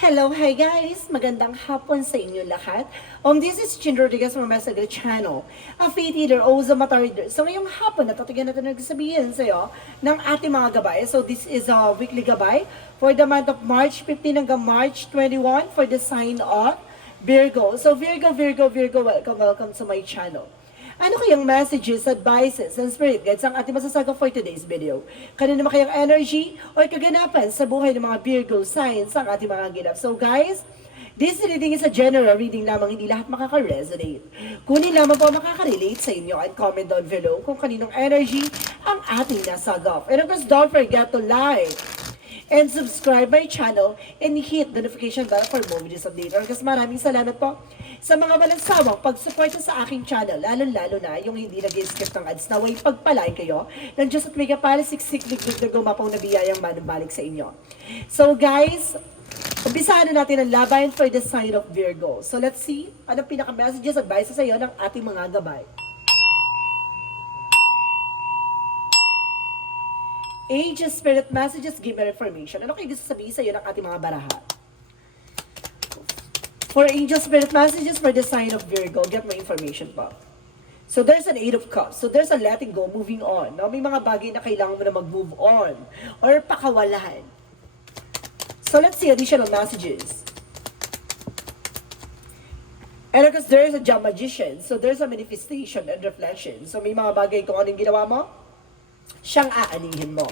Hello, hi guys! Magandang hapon sa inyo lahat. This is Chin Rodriguez from Messenger Channel, a faith healer, also matter reader. So ngayong hapon, natatigan natin nagsasabihin sa iyo ng ating mga gabay. So this is a weekly gabay for the month of March 15 hanggang March 21 for the sign of Virgo. So Virgo, welcome to my channel. Ano kayang messages, advices, and spirit guides ang ating masasagot for today's video? Kanino naman kayang energy o kaganapan sa buhay ng mga Virgo signs ang ating mga ginap? So guys, this reading is a general reading lamang, hindi lahat makaka-resonate. Kunin lamang po makaka-relate sa inyo at comment down below kung kaninong energy ang ating nasagap. And of course, don't forget to like and subscribe my channel and hit the notification bell for more videos update. Kasi maraming salamat po sa mga balansawang pag-suporta sa aking channel, lalo-lalo na yung hindi nag-skip ng ads na way pagpalain kayo ng Diyos at may kapala siksik na gumapaw na biyayang manubalik sa inyo. So guys, umpisahan na natin ang laban for the sign of Virgo. So let's see, anong pinaka-messages, advice sa iyo ng ating mga gabay. Age, Spirit Messages, give me information. Ano kayo gusto sabihin sa iyo ng ating mga baraha? For Angel Spirit Messages for the sign of Virgo, get my information po. So there's an Eight of Cups. So there's a letting go, moving on. No? May mga bagay na kailangan mo na mag-move on or pakawalan. So let's see additional messages. And because there's a Jam Magician, so there's a manifestation and reflection. So may mga bagay kung anong ginawa mo, siyang aanihin mo.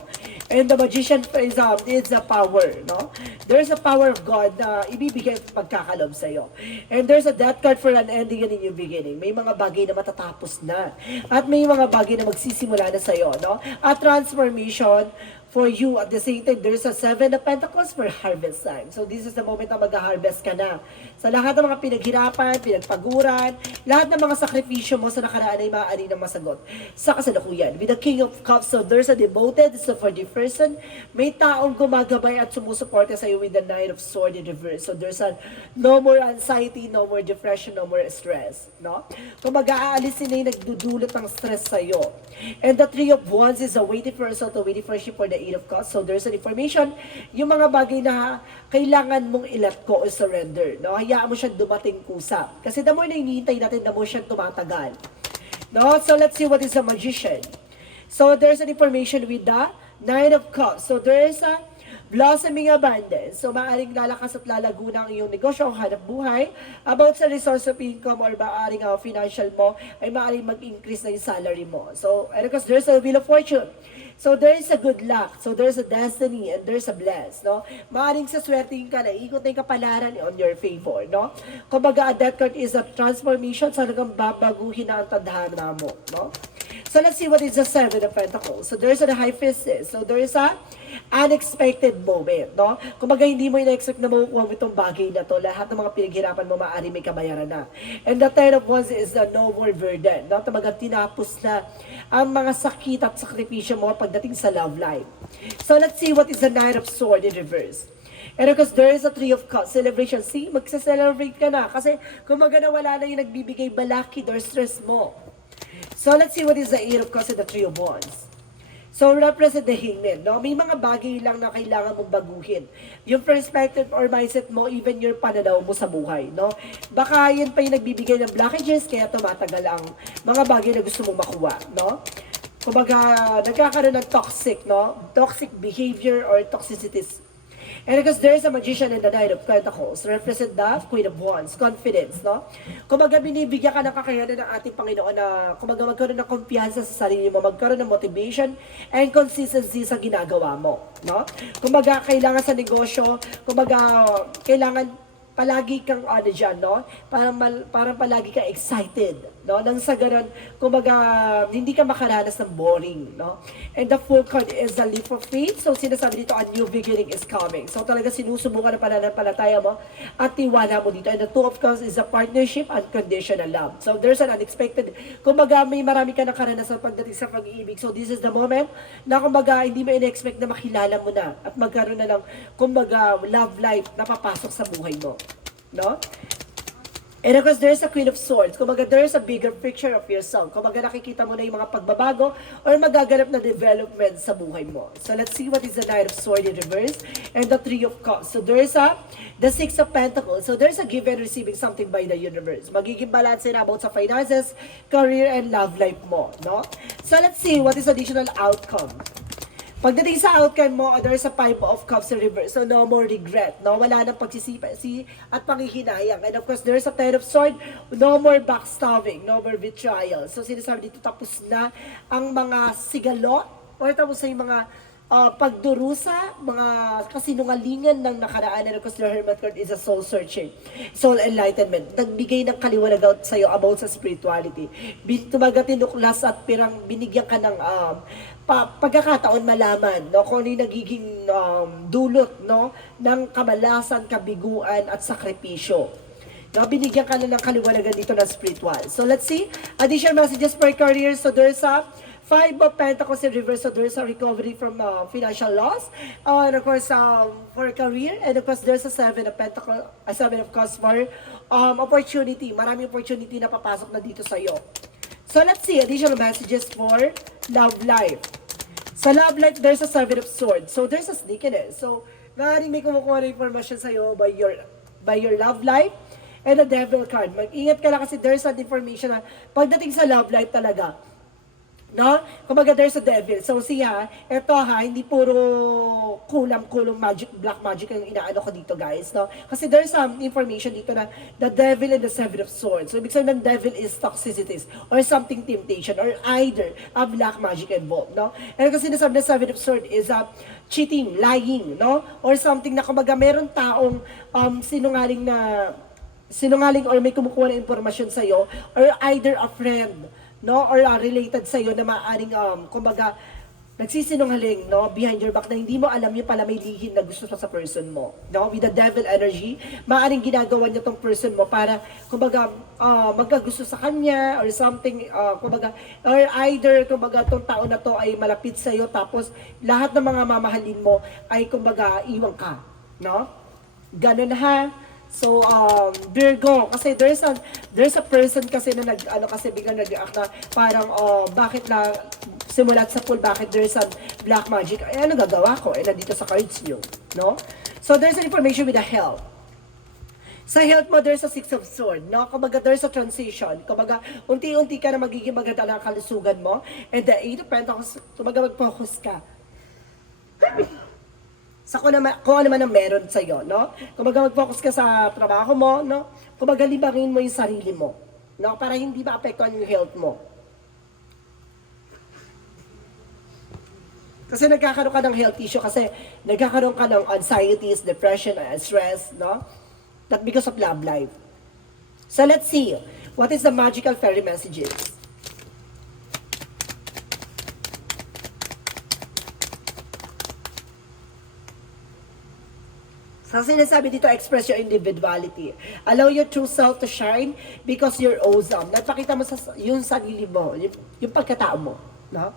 And the magician is a power, no? There's a power of God na ibibigay at pagkakalob sa iyo. And there's a death card for an ending and a new beginning. May mga bagay na matatapos na. At may mga bagay na magsisimula na sa iyo, no? A transformation for you. At the same time, there's a Seven of Pentacles for harvest time. So this is the moment na mag-harvest ka na. Sa lahat ng mga pinaghirapan, pinagpaguran, lahat ng mga sakripisyo mo sa nakaraan ay maaari ng masagot sa kasalukuyan. With the King of Cups, so there's a devoted, so for the person, may taong gumagabay at sumusuporta sa iyo with the Knight of Swords in reverse. So there's a no more anxiety, no more depression, no more stress. No? Kung mag-aalisin na yung nagdudulot ng stress sa iyo. And the Three of Wands is a waiting for us, to waiting for ship for the Eight of Cups. So there's an information, yung mga bagay na kailangan mong i-let go or surrender. No? Hayaan mo siyang dumating kusa. Kasi the more na hinihintay natin, the more siyang tumatagal. No? So let's see what is a magician. So there's an information with the Nine of Cups. So there's a blossoming abundance. So maaaring lalakas at lalago na ang iyong negosyo, ang hanap buhay. About sa resource of income or maaaring financial mo, ay maaaring mag-increase na yung salary mo. So, and because there's a Wheel of Fortune. So there is a good luck, so there's a destiny, and there's a bless, no? Maaring sa swertein ka na, ikot na yung kapalaran on your favor, no? Kumbaga, a death card is a transformation, so hanggang babaguhin na ang tadhana mo, no? So let's see what is the Seven of Pentacles. So there's a High Priestess, so there is a unexpected moment, no? Kumbaga, hindi mo ina-expect na makukuha mo itong bagay na to. Lahat ng mga pinaghirapan mo, maaari may kabayaran na. And the Ten of Wands is the no more burden, no? Kumbaga, tinapos na ang mga sakit at sakripisyo mo pagdating sa love life. So let's see what is the Knight of Swords in reverse. And because there is a Three of Cups, celebration. See, magsa-celebrate ka na. Kasi kumbaga nawala na yung nagbibigay balakid or stress mo. So let's see what is the Eight of Cups and the Three of Wands. So, represent the Hangman, no? May mga bagay lang na kailangan mong baguhin. Yung perspective or mindset mo, even your pananaw mo sa buhay, no? Baka yan pa yung nagbibigay ng blockages, kaya tumatagal ang mga bagay na gusto mong makuha, no? Kumbaga, nagkakaroon ng toxic, no? Toxic behavior or toxicities. And because there's a magician and the Knight of Pentacles, represent the Queen of Wands, confidence, no? Kumbaga, binibigyan ka ng kakayanan ng ating Panginoon na kumbaga magkaroon ng kumpiyansa sa sarili mo, magkaroon ng motivation and consistency sa ginagawa mo, no? Kumbaga, kailangan sa negosyo, kumbaga, kailangan palagi kang ano dyan, no? Parang palagi kang excited, no? Nang sa ganun, kumbaga, hindi ka makaranas ng boring, no? And the Fool card is a leap of faith. So, sinasabi dito, a new beginning is coming. So, talaga sinusubukan ang pananampalataya mo at tiwala mo dito. And the Two of Cups is a partnership and conditional love. So, there's an unexpected, kumbaga, may marami ka na karanasan pagdating sa pag-iibig. So, this is the moment na, kumbaga, hindi mo in-expect na makilala mo na at magkaroon na ng, kumbaga, love life na papasok sa buhay mo. No? And of course, there's a Queen of Swords. Kumbaga, there's a bigger picture of yourself. Kumbaga, nakikita mo na yung mga pagbabago or magaganap na development sa buhay mo. So, let's see what is the Knight of Swords in reverse and the Three of Cups. So, there's the Six of Pentacles. So, there's a give and receiving something by the universe. Magiging balance na about sa finances, career, and love life mo. No? So, let's see what is additional outcome. Pagdating sa outcome mo, there's a Five of Cups in reverse. So, no more regret. No? Wala nang pagsisisi at panghihinayang. And of course, there's a Ten of Swords. No more backstabbing. No more betrayal. So, sinasabi dito, tapos na ang mga sigalo or tapos na yung mga pagdurusa, mga kasinungalingan ng nakaraan. And of course, the Hermit card is a soul searching, soul enlightenment. Nagbigay ng kaliwanagan sa'yo about sa spirituality. Tumaga tinuklas at pirang binigyan ka ng pagkakataon malaman, no, kung ano yung nagiging dulot, no, ng kamalasan, kabiguan at sakripisyo. No, binigyan ka na ng kaliwanagan dito ng spiritual. So let's see, additional messages for career. So there's a Five of Pentacles in reverse, so there's a recovery from financial loss. And of course, for career, and of course, there's a Seven of Pentacles, a Seven of Cups for opportunity. Maraming opportunity na papasok na dito sa'yo. So let's see, additional messages for love life. Sa love life, there's a Seven of Swords. So there's a sneakiness. So, maaaring may kumukuha na information sa'yo by your love life and the Devil card. Mag-ingat ka lang kasi there's an information na pagdating sa love life talaga, no? Kumbaga there's a devil. So siya, eto hindi puro kulam-kulong magic, black magic ang inaano ko dito guys, no? Kasi there's some information dito na the devil and the Seven of Swords. So ibig sabihin ng devil is toxicities or something temptation or either a black magic involved, no? And kasi sinasabi ng Seven of Swords is cheating, lying, no? Or something na kumbaga meron taong sinungaling or may kumukuha ng impormasyon sa'yo or either a friend, no, or related sa iyo na maaring kumbaga nagsisinungaling, no, behind your back na hindi mo alam yung pala may lihim na gusto sa person mo, no, with the devil energy, maaring ginagawa niya tong person mo para kumbaga magkagusto sa kanya or something, kumbaga or either kumbaga tong tao na to ay malapit sa iyo tapos lahat ng mga mamahalin mo ay kumbaga iwan ka, no, ganun So, Virgo, kasi there's a person kasi na kasi biglang nag-react na parang, bakit na simulat sa pool, bakit there's a black magic, ano gagawa ko? Nandito sa cards nyo, no? So, there's an information with the health. Sa health mo, there's a Six of Swords, no? Kumbaga, there's a transition. Kumbaga, unti-unti ka na magiging maganda ng kalusugan mo. And the Eight of Pentacles, kumbaga, mag-focus ka sa kung ano man ang meron sa'yo, no? Kumbaga mag-focus ka sa trabaho mo, no? Kumbaga libangin mo yung sarili mo, no? Para hindi maapektuhan yung health mo. Kasi nagkakaroon ka ng health issue, kasi nagkakaroon ka ng anxieties, depression, and stress, no? Not because of love life. So let's see, what is the magical fairy messages? So, sinasabi dito, express your individuality. Allow your true self to shine because you're awesome. Nagpakita mo sa yung sarili mo, yung pagkatao mo. No?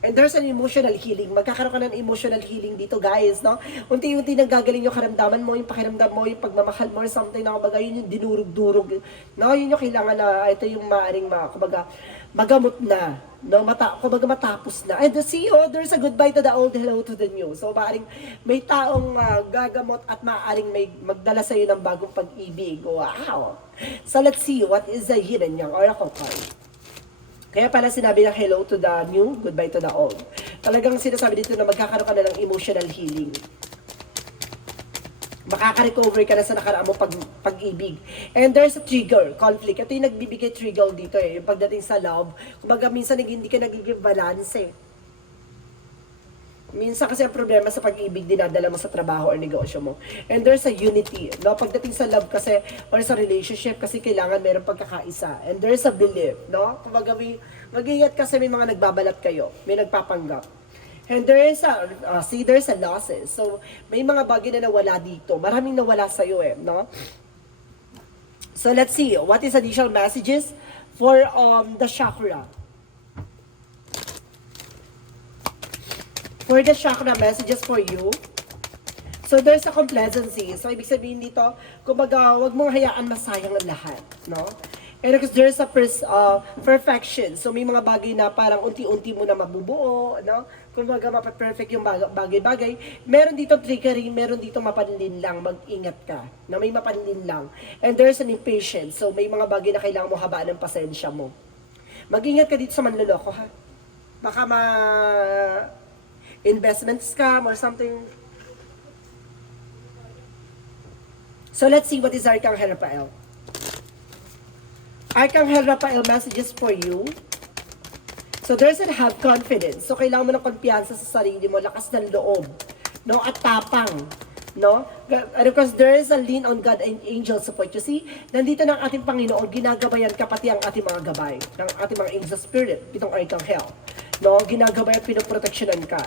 And there's an emotional healing. Magkakaroon ka ng emotional healing dito, guys. No? Unti-unti nang gagaling yung karamdaman mo, yung pakiramdam mo, yung pagmamahal mo, or something na kumbaga, yun yung dinurog-durog. No? Yun yung kailangan na, ito yung maaring kumbaga, magamot na. No, kumbaga matapos na. And see, there's a goodbye to the old, hello to the new. So, maaaring may taong gagamot at maaaring may magdala sa'yo ng bagong pag-ibig. Wow! So, let's see, what is the hidden yung oracle card? Kaya pala sinabi ng hello to the new, goodbye to the old. Talagang sinasabi dito na magkakaroon ka na ng emotional healing. Makaka-recover ka na sa nakaraan mo pag-ibig. And there's a trigger, conflict. Ito yung nagbibigay trigger dito yung pagdating sa love. Kumbaga minsan hindi ka nagiging balance Minsan kasi ang problema sa pag-ibig, dinadala mo sa trabaho or negosyo mo. And there's a unity. No? Pagdating sa love kasi, or sa relationship, kasi kailangan mayroong pagkakaisa. And there's a belief. No? Kumbaga mag-ingat kasi may mga nagbabalat kayo. May nagpapanggap. And there's a losses. So, may mga bagay na nawala dito. Maraming nawala sa'yo no? So, let's see. What is additional messages for the chakra? For the chakra messages for you. So there's a complacency. So ibig sabihin dito, kumbaga, wag mong hayaan masayang ang lahat, no? And because there's a perfection. So may mga bagay na parang unti-unti mo na mabubuo, no? Kumbaga mapaperfect yung bagay-bagay. Meron dito trickery, meron dito mapanlin lang, mag-ingat ka. Na may mapanlin lang. And there's an impatience. So may mga bagay na kailangan mo habaan ng pasensya mo. Mag-ingat ka dito sa manloloko, ha? Baka investment scam or something. So let's see what is Arcangel Raphael. Arcangel Raphael messages for you. So there's a have confidence. So kailangan mo ng kumpiyansa sa sarili mo, lakas ng loob, no? At tapang, no? And of course, there is a lean on God and angel support. You see, nandito ng ating Panginoon, ginagabayan ka pati ang ating mga gabay, ng ating mga angel spirit, itong Arcangel, no? Ginagabayan, pinoproteksyonan ka.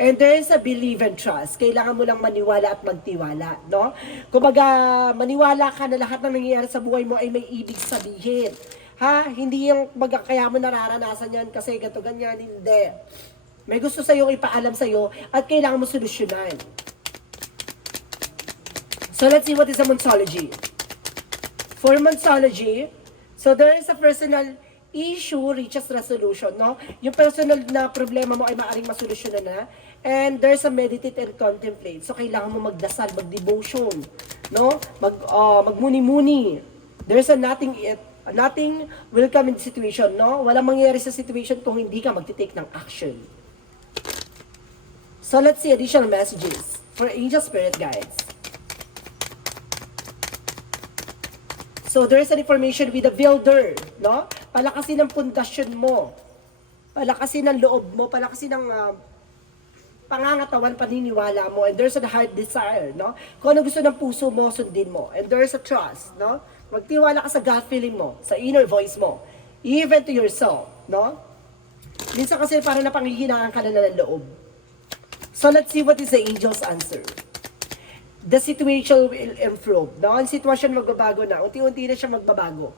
And there is a believe and trust. Kailangan mo lang maniwala at magtiwala, no? Kumbaga, maniwala ka na lahat ng nangyayari sa buhay mo ay may ibig sabihin. Ha? Hindi yung kaya mo nararanasan yan kasi gato ganyan, hindi. May gusto sa'yo ipaalam sa'yo at kailangan mo solusyonan. So let's see what is a Monsology. For Monsology, so there is a personal issue reaches resolution, no? Yung personal na problema mo ay maaaring masolusyonan na. And there's a meditate and contemplate. So kailangan mo magdasal, magdevotion, no? Magmuni-muni. There's a nothing will come in the situation, no? Walang mangyayari sa situation kung hindi ka magtitake ng action. So let's see additional messages for angel spirit guides. So there's an information with the builder, no? Palakasin ang pundasyon mo. Palakasin ang loob mo, palakasin ang pangangatawan, paniniwala mo, and there's a heart desire, no? Kung ano gusto ng puso mo, sundin mo. And there's a trust, no? Magtiwala ka sa gut feeling mo, sa inner voice mo, even to yourself, no? Minsan kasi parang napanghihinaan ka na ng loob. So let's see what is the angel's answer. The situation will improve, no? Ang sitwasyon magbabago na, unti-unti na siya magbabago.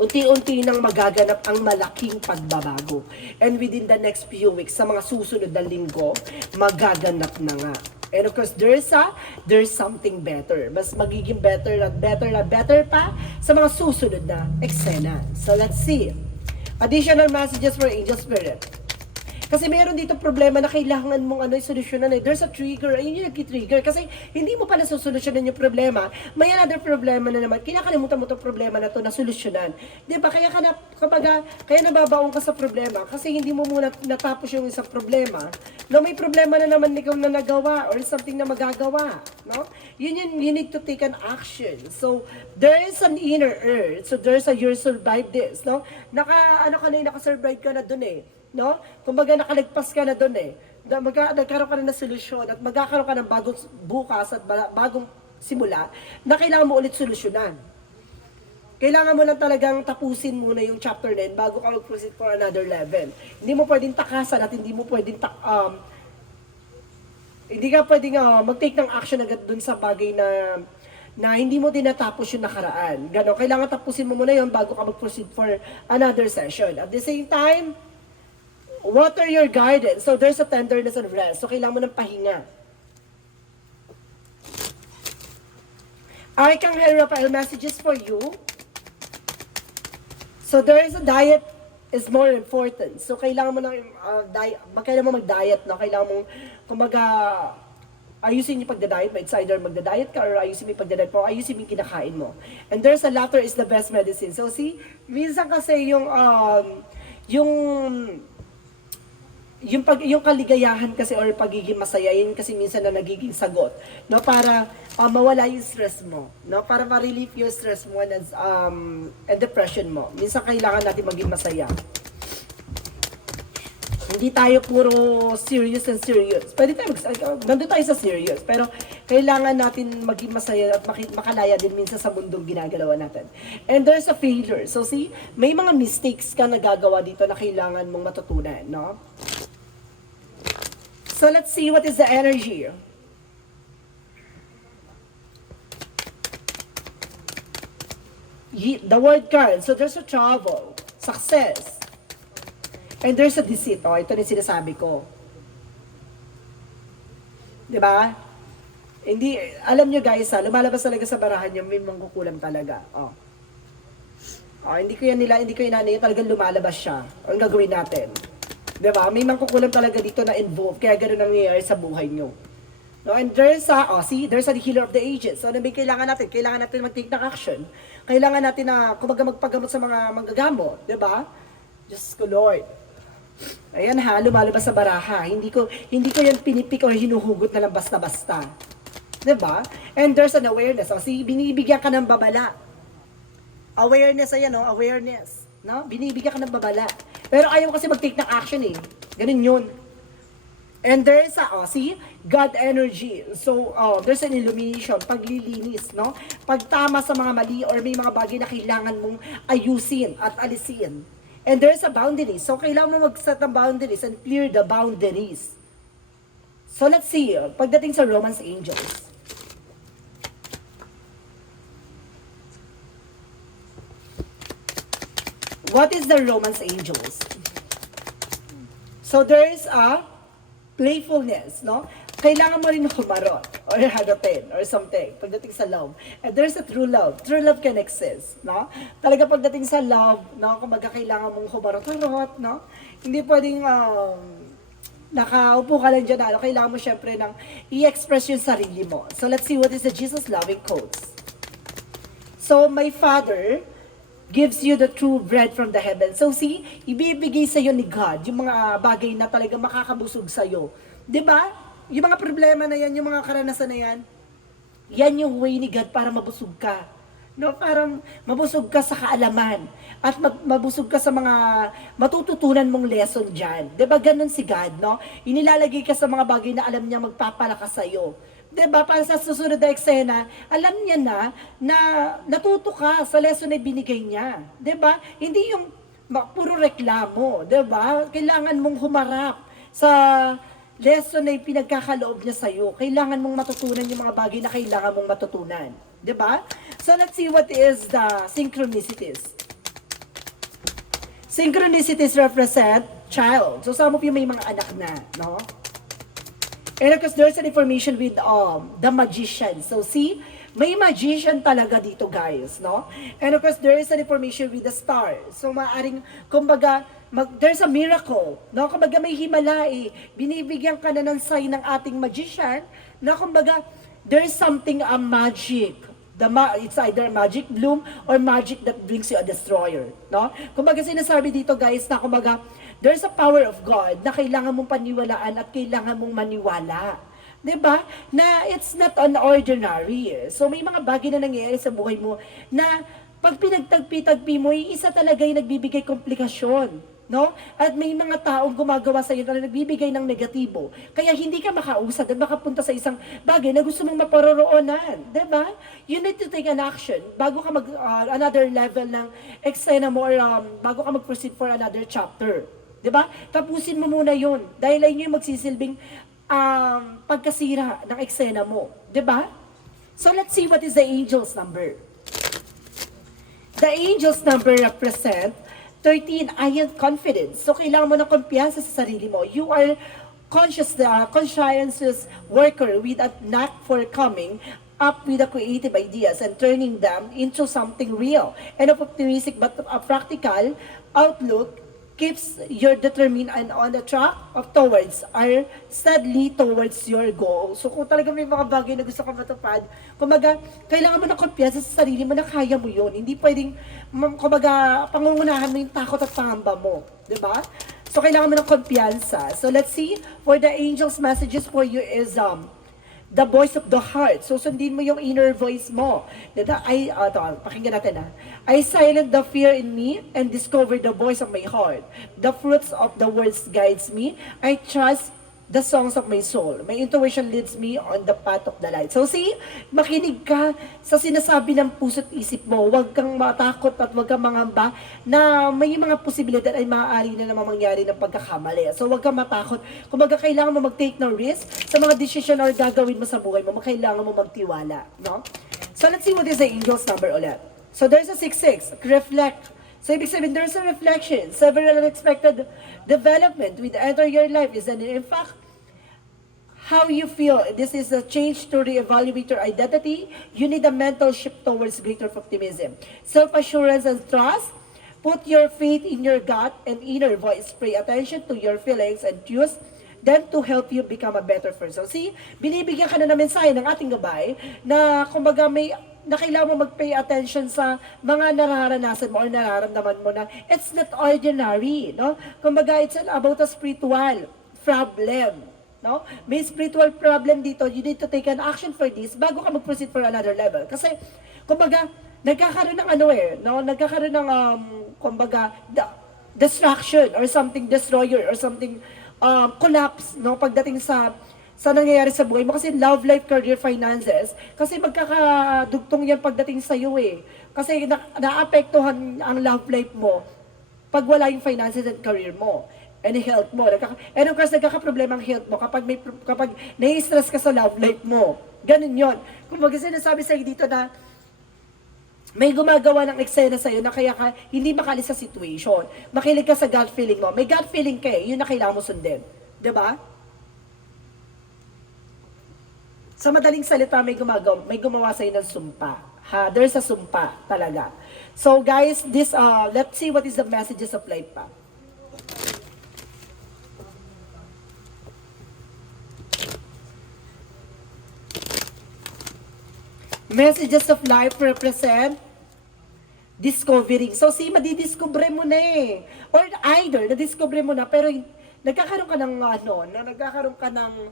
Unti-unti nang magaganap ang malaking pagbabago. And within the next few weeks, sa mga susunod na linggo, magaganap na nga. And of course, there's something better. Mas magiging better pa sa mga susunod na eksena. So let's see. Additional messages for angel spirit. Kasi meron dito problema na kailangan mong solusyonan. There's a trigger. Ayun yung nag-trigger. Kasi hindi mo pala solusyonan yung problema. May another problema na naman. Kinakalimutan mo itong problema na to na solusyonan. Diba? Kaya nababaon ka sa problema. Kasi hindi mo muna natapos yung isang problema. No, may problema na naman ikaw na nagawa or something na magagawa. No? You need to take an action. So, there is an inner earth. So, there's a you survive this. No? Naka-survive ka na dun eh. No? Kumbaga nakalagpas ka na doon eh. Nagkaroon ka na ng solusyon at magkakaroon ka ng bagong bukas at bagong simula na kailangan mo ulit solusyonan. Kailangan mo lang talagang tapusin muna yung chapter 9 bago ka mag-proceed for another level. Hindi mo pwedeng takasan at hindi mo pwedeng hindi ka pwedeng mag-take ng action agad dun sa bagay na hindi mo tinatapos yung nakaraan. Ganon, kailangan tapusin mo muna yun bago ka mag-proceed for another session. At the same time, water your garden. So there's a tenderness and rest. So kailangan mo ng pahinga. Arcangel Raphael messages for you. So there is a diet is more important. So kailangan mo ng kailangan mo mag-diet, no? Kailangan mo kumbaga ayusin yung pagda-diet mo. It's either magda-diet ka or ayusin mo yung pagda-diet mo, ayusin mo yung kinakain mo. And there's a laughter is the best medicine. So see, minsan kasi yung kaligayahan kasi or pagiging masaya, yun kasi minsan na nagiging sagot, no, para mawala yung stress mo, no, para ma-relieve yung stress mo and depression mo. Minsan kailangan natin maging masaya. Hindi tayo puro serious and serious. Pwede tayo nandun tayo sa serious, pero kailangan natin maging masaya at makalaya din minsan sa mundong ginagalawan natin. And there's a failure. So see, may mga mistakes ka nagagawa dito na kailangan mong matutunan, no? So let's see what is the energy. The word card. So there's a travel, success, and there's a deceit. Oh, ito na sinasabi ko. Di ba? Hindi, alam nyo guys ha, lumalabas talaga sa barahan yung may mangkukulam talaga. Oh. Oh, hindi ko yan talagang lumalabas siya. Ang gagawin natin. Di ba? May mangkukulam talaga dito na involved, kaya gano'n nangyayari sa buhay nyo. No, and there's a healer of the ages. So, ano ba kailangan natin? Kailangan natin mag-take ng action. Kailangan natin na magpagamot sa mga manggagamot, 'di ba? Diyos ko Lord. Ayan ha, lumalabas sa baraha. Hindi ko yan pinipik o hinuhugot na lang basta-basta. 'Di ba? And there's an awareness. Binibigyan ka ng babala. Awareness, ayan, no? Awareness. No? Binibigyan ka ng babala. Pero ayaw kasi mag-take ng action eh. Ganun yun. And there's God energy. So, there's an illumination, paglilinis, no? Pagtama sa mga mali or may mga bagay na kailangan mong ayusin at alisin. And there's a boundary. So, kailangan mo mag-set ng boundaries and clear the boundaries. So, let's see, pagdating sa Romance Angels. What is the Romance Angels? So, there's a playfulness, no? Kailangan mo rin humarot or harapin or something pagdating sa love. And there's a true love. True love can exist, no? Talaga pagdating sa love, no? Kumbaga kailangan mong humarot-harot, no? Hindi pwedeng nakaupo ka lang dyan, ano? Kailangan mo syempre ng i-express yung sarili mo. So let's see what is the Jesus loving quotes. So my Father gives you the true bread from the heaven. So see, ibibigay sa iyo ni God yung mga bagay na talaga makakabusog sa iyo. 'Di ba? Yung mga problema na yan, yung mga karanasan na yan, yan yung way ni God para mabusog ka. No, parang mabusog ka sa kaalaman at mabusog ka sa mga matututunan mong lesson diyan. 'Di ba? Ganun si God, no? Inilalagay ka sa mga bagay na alam niya magpapalakas sa iyo. Diba, para sa susunod na eksena, alam niya na natuto ka sa lesson na binigay niya. Diba? Hindi yung puro reklamo. Diba? Kailangan mong humarap sa lesson na pinagkakaloob niya sa'yo. Kailangan mong matutunan yung mga bagay na kailangan mong matutunan. Diba? So let's see what is the synchronicities. Synchronicities represent child. So some of you may mga anak na, no? And of course, there's an information with the magician. So see, may magician talaga dito guys, no? And of course, there is an information with the star. So maaring, kumbaga, there's a miracle, no? Kumbaga may himala eh. Binibigyan ka na ng sign ng ating magician na kumbaga, there's something magic. It's either magic bloom or magic that brings you a destroyer, no? Kumbaga sinasabi dito guys na kumbaga, there's a power of God na kailangan mong paniwalaan at kailangan mong maniwala. 'Di ba? Na it's not an ordinary. So may mga bagay na nangyayari sa buhay mo na pag pinagtagpi-tagpi mo, isa talaga yung nagbibigay komplikasyon. No? At may mga taong gumagawa sa iyo na nagbibigay ng negatibo. Kaya hindi ka makausad at makapunta sa isang bagay na gusto mong maparoroonan. 'Di ba? You need to take an action bago ka another level ng eksena mo or bago ka mag-proceed for another chapter. 'Di ba? Tapusin mo muna 'yon dahil ayun yung magsisilbing pagkasira ng eksena mo, 'di ba? So let's see what is the angel's number. The angel's number represent 13, I am confident. So kailangan mo ng kumpiyansa sa sarili mo. You are conscientious worker with a knack for coming up with the creative ideas and turning them into something real and optimistic but a practical outlook keeps you determined and on the track of towards are steadily towards your goal. So kung talaga may mga bagay na gusto ka matupad, kumaga, kailangan mo ng kumpiyansa sa sarili mo na kaya mo yun. Hindi pwedeng, kumaga, pangungunahan mo yung takot at pangamba mo. Diba? So kailangan mo ng kumpiyansa. So let's see, for the angel's messages for you is, the voice of the heart. So, sundin mo yung inner voice mo. Pakinggan natin I silent the fear in me and discover the voice of my heart. The fruits of the words guides me. I trust the songs of my soul. My intuition leads me on the path of the light. So, see, makinig ka sa sinasabi ng puso't isip mo. Huwag kang matakot at huwag kang mangamba na may mga posibilidad ay maaari na naman mangyari ng pagkakamali. So, huwag kang matakot. Kung kailangan mo mag-take ng risk sa mga decision or gagawin mo sa buhay mo, kailangan mo magtiwala. No? So, let's see what is the angel's number ulit. So, there's a 6-6. Reflect. So, ibig sabihin, there's a reflection. Several unexpected development will enter your life. In fact, how you feel. This is a change to reevaluate your identity. You need a mental shift towards greater optimism. Self-assurance and trust. Put your faith in your gut and inner voice. Pay attention to your feelings and use them to help you become a better person. See, binibigyan ka na ng mensahe ng ating gabay na kumbaga na kailangan mo mag-pay attention sa mga nararanasan mo or nararamdaman mo na it's not ordinary, no? Kumbaga, it's all about a spiritual problem, no? May spiritual problem dito, you need to take an action for this bago ka mag-proceed for another level. Kasi, kumbaga, nagkakaroon ng no? Nagkakaroon ng, kumbaga, destruction or something destroyer or something collapse, no? Pagdating sa nangyayari sa buhay mo. Kasi love life, career, finances. Kasi magkakadugtong yan pagdating sa iyo eh. Kasi naapektuhan ang love life mo pag wala yung finances and career mo. And health mo. And of course, nagkakaproblema ang health mo kapag nai-stress ka sa love life mo. Ganun yon. Kung sinasabi sa'yo dito na may gumagawa ng eksena sa'yo na kaya ka hindi makalis sa situation. Makilig ka sa gut feeling mo. May gut feeling ka eh, yun na kailangan mo sundin. 'Di ba? Sa madaling salita, may gumawa sa'yo ng sumpa. Ha? There's a sumpa talaga. So guys, let's see what is the messages of life pa. Messages of life represent discovering. So, madidiscover mo na eh. Or either, nadiscover mo na, pero nagkakaroon ka ng, nagkakaroon ka ng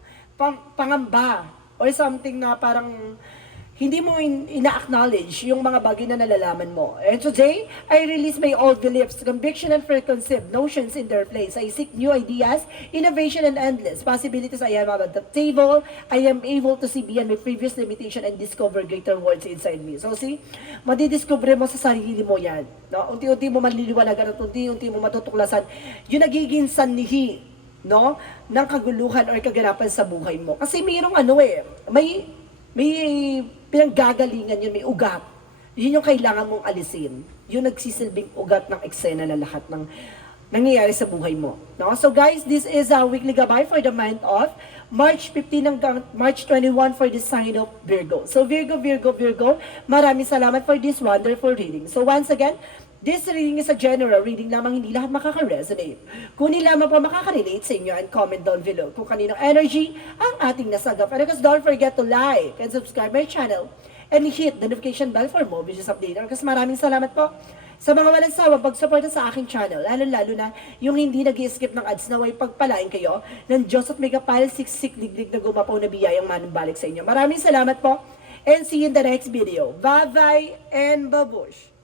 pangamba or something na parang hindi mo ina-acknowledge yung mga bagay na nalalaman mo. And today, I release my old beliefs, conviction and preconceived notions in their place. I seek new ideas, innovation and endless possibilities. I am at the table. I am able to see beyond my previous limitation and discover greater worlds inside me. So see, madidiscover mo sa sarili mo yan. No? Unti-unti mo maliliwanagan at unti-unti mo matutuklasan yung nagiging sanhi, no, ng kaguluhan or kaganapan sa buhay mo. Kasi mayroong may pinanggagalingan yun, may ugat. Yun yung kailangan mong alisin. Yung nagsisilbing ugat ng eksena na lahat ng nangyayari sa buhay mo. No? So guys, this is a weekly gabay for the month of March 15 hanggang March 21 for the sign of Virgo. So Virgo, maraming salamat for this wonderful reading. So once again, this reading is a general reading lamang, hindi lahat makaka-resonate. Kunin lamang po makaka-relate sa inyo and comment down below kung kaninong energy ang ating nasagap. And because don't forget to like and subscribe my channel and hit the notification bell for more videos update. Kasi maraming salamat po sa mga walang sawang pagsuporta sa aking channel, lalo na yung hindi nag-i-skip ng ads na way pagpalain kayo ng Diyos at may kapal siksik liglig na gumapaw na biyayang manumbalik sa inyo. Maraming salamat po and see you in the next video. Bye-bye and babush!